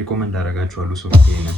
ሪኮመንድ አደርጋችኋለሁ ሰው ይሄንን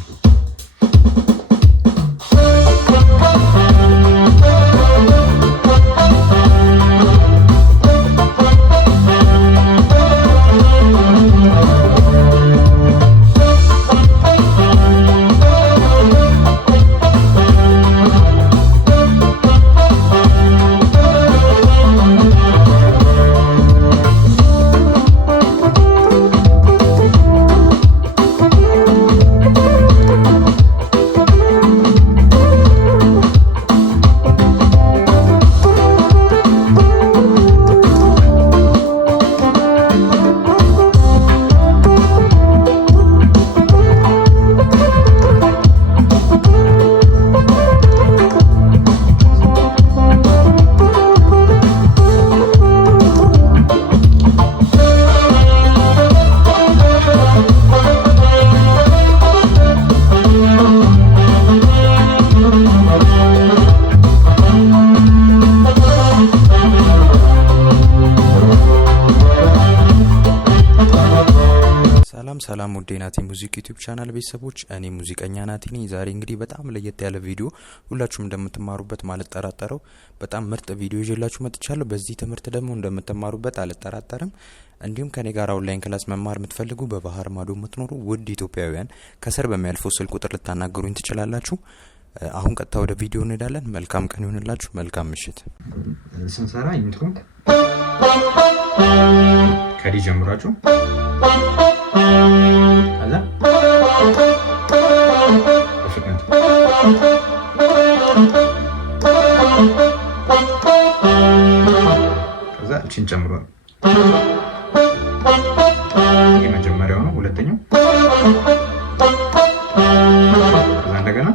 ሰላም ውድ ናቲ ሙዚክ ዩቲዩብ ቻናል ቤተሰቦች እኔ ሙዚቀኛ ናቲ ነኝ። ዛሬ እንግዲህ በጣም ለየት ያለ ቪዲዮ ሁላችሁም እንደምትማሩበት ማለት ተራጠረው በጣም ምርጥ ቪዲዮ ይዤላችሁ መጥቻለሁ። በዚህ ትምህርት ደግሞ እንደምትማሩበት አልጠራጠርም። እንዲሁም ከኔ ጋር ኦንላይን ክላስ መማር የምትፈልጉ በባህር ማዶ የምትኖሩ ውድ ኢትዮጵያውያን ከስር በሚያልፈው ስልክ ቁጥር ልታናገሩኝ ትችላላችሁ። አሁን ቀጥታ ወደ ቪዲዮ እንሄዳለን። መልካም ቀን ይሁንላችሁ። መልካም ምሽት። ስንሰራ ኢንትሮ ከዲ ጀምራችሁ هذا perfect كذا እቺን ጨምሩ የመጀመሪያው ነው ሁለተኛው ከዛ እንደገና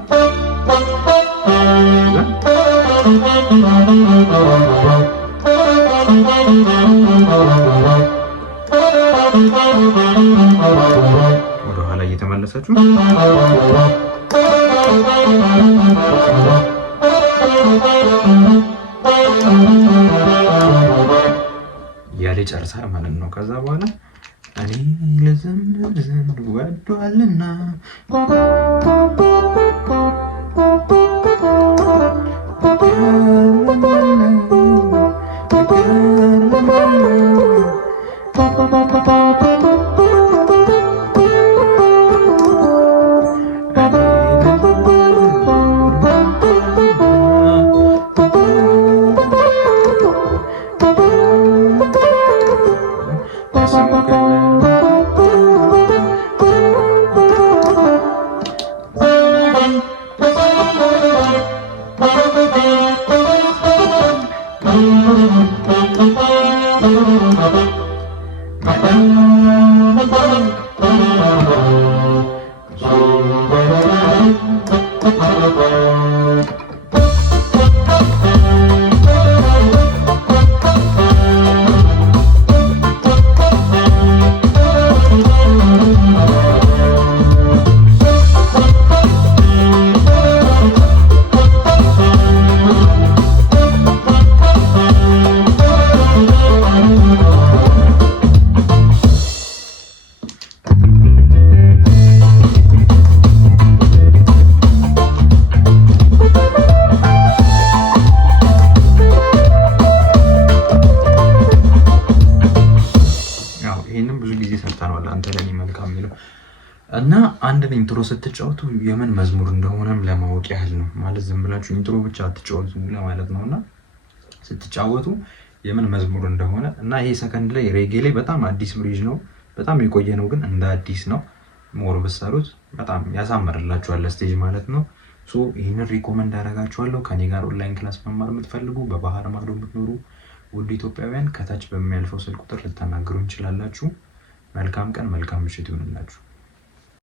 ወደ ኋላ እየተመለሳችሁ ያለ ጨርሳል ማለት ነው። ከዛ በኋላ እኔ ለዘንድ ዘንድ ወዷልና እና አንድ ኢንትሮ ስትጫወቱ የምን መዝሙር እንደሆነም ለማወቅ ያህል ነው ማለት ዝም ብላችሁ ኢንትሮ ብቻ አትጫወቱ ለማለት ነውና ስትጫወቱ የምን መዝሙር እንደሆነ እና ይሄ ሰከንድ ላይ ሬጌ ላይ በጣም አዲስ ብሪጅ ነው፣ በጣም የቆየ ነው ግን እንደ አዲስ ነው። ሞር በሰሩት በጣም ያሳምርላችኋል ስቴጅ ማለት ነው። ሶ ይሄንን ሪኮመንድ አደርጋችኋለሁ። ከኔ ጋር ኦንላይን ክላስ መማር የምትፈልጉ በባህር ማዶ የምትኖሩ ውድ ኢትዮጵያውያን ከታች በሚያልፈው ስልክ ቁጥር ልታናገሩኝ ትችላላችሁ። መልካም ቀን መልካም ምሽት ይሁንላችሁ።